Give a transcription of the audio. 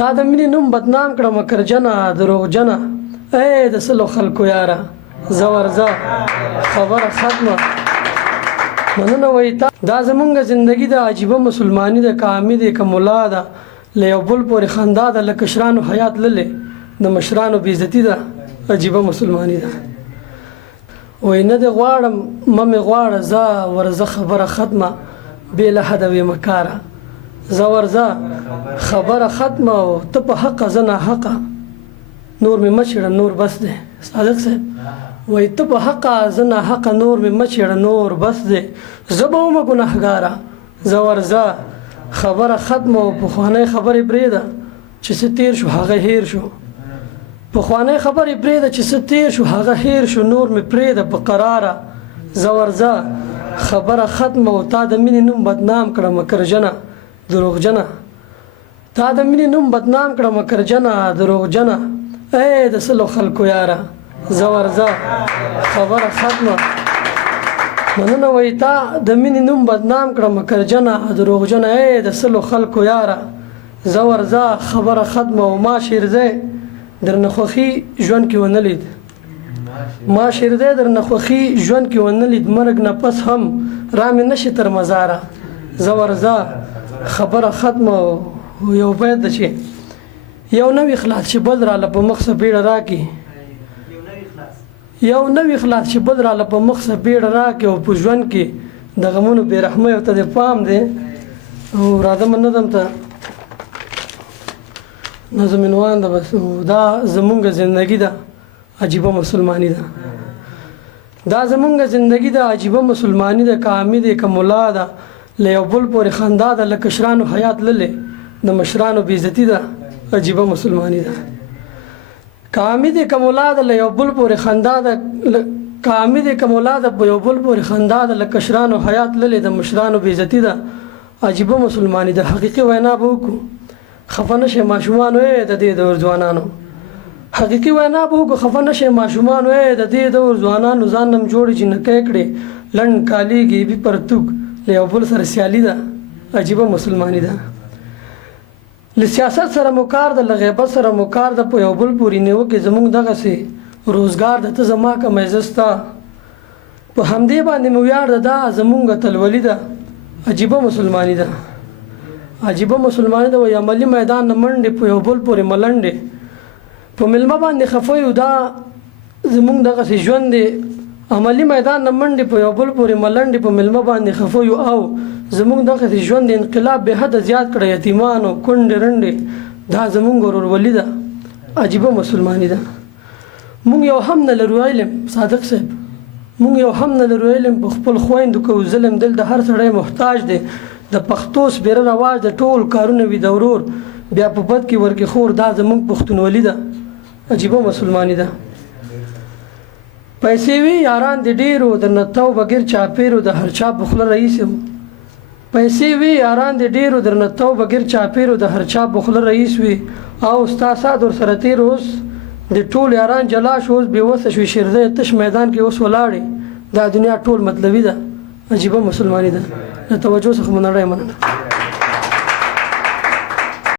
تا د مینې نوم بدنام کړه مکرجنه دروغجنه ای د سلو خلکو یاره زه ورځه خبره ختمه مننه وایي تا دا زمونږ زندګي ده عجیبه مسلماني ده که عامي ده که ملا ده له یو بل پورې خندا ده له کشرانو حیات للې د مشرانو بېعزتي ده عجیبه مسلماني ده وایي نه دې غواړم مه مې غواړه زه ورځه خبره ختمه بې له حده وې مکاره زه ورځه خبره ختمه او ته په حقه زه ناحقه نور مې مه چېړه نور بس دی صادق صاحب وایي ته په حقه زه ناحقه نور مې مه چېړه نور بس دی زه به ومه ګنهګاره زه ورځه خبره ختمه او پخوانۍ خبرې پرېږده چې څه تېر شو هغه هېر شو پخوانۍ خبرې پرېږده چې څه تېر شو هغه هېر شو نور مې پرېږده په قراره زه ورځه خبره ختمه او تا د مینې نوم بدنام کړه مکرجنه دروغجنه تا د مینې نوم بدنام کړه مکرجنه دروغجنه ای د سلو خلکو یاره زه ورځه خبره ختمه مننه وایي تا د مینې نوم بدنام کړه مکرجنه دروغجنه ای د سلو خلکو یاره زه ورځه خبره ختمه او ما شیرځی درنه خوښي ژوند کې ونه لید ما شیرځی درنه خوښي ژوند کې ونه لید مرګ نه پس هم را مې نشي تر مزاره زه ورځه خبره ختمه یو بیت ده چې یو نوی خلاص چې بل راله په مخ څه بیړه راکړي یو نوی خلاص چې بل راله په مخ څه بیړه راکړي او په ژوند کې د غمونو بېرحمۍ ورته د پام دی او راځم نظم ته نظم عنوان ده بس دا زمونږ زندګي ده عجیبه مسلماني ده دا زمونږ زندګي ده عجیبه مسلماني ده که عامي ده که ملا ده له یو بل پورې خندا ده له کشرانو حیات للې د مشرانو بېعزتي ده عجیبه مسلماني ده که عامي ده که ملا ده له یو بل پورې خندا ده که عامي ده که ملا ده په یو بل پورې خندا ده له کشرانو حیات للې د مشرانو بېعزتي ده عجیبه مسلماني ده حقیقي وینا به وکړو خفه نشئ ماشومانو د دې دور ځوانانو حقیقي وینا به وکړو خفه نشئ ماشومانو د دې دور ځوانانو ځان نم جوړې جنکۍ کړې لنډ کالیږي بي پرتوک له یو بل سره سیالي ده عجیبه مسلماني ده له سیاست سره مو کار ده له غیبت سره مو کار ده په یو بل پورې نیوکې زموږ دغسې روزګار ده ته زما که مېزه ستا په همدې باندې مو ویاړ ده دا زموږ اتلولي ده عجیبه مسلماني ده عجیبه مسلماني ده وایي عملي میدان نه منډې په یو بل پورې ملنډې په مېلمه باندې خفه یو دا زموږ دغسې ژوند دی عملي میدان نه منډې په یو بل پورې ملنډې په مېلمه باندې خفه یو او زموږ دغسې ژوند د انقلاب بې حده زیات کړه یتیمانو کونډې رنډې دا زموږ ورورولي ده عجیبه مسلماني ده موږ یو هم نه لرو علم صادق صاحب موږ یو هم نه لرو علم په خپل خویندو کوو ظلم دلته هر سړی محتاج دی د پښتو سپېره رواج د ټول کارونه وي د ورور بیا په بد کې ورکې خور دا زموږ پښتونولي ده عجیبه مسلماني ده پیسې وي یاران د ډېرو درنه تو بغیر چاپېرو د هر چا په خوله رئیس یم پیسې وي یاران د ډېرو درنه تو بغیر چاپېرو د هر چا په خوله رئیس وي او ستا سات ورسره تېر اوس د ټول یاران جلا شو اوس بېوسه شوي شیرزی تش میدان کې اوس ولاړې دا دنیا ټول مطلبي ده عجیبه مسلماني ده د توجه څخه مننه مننه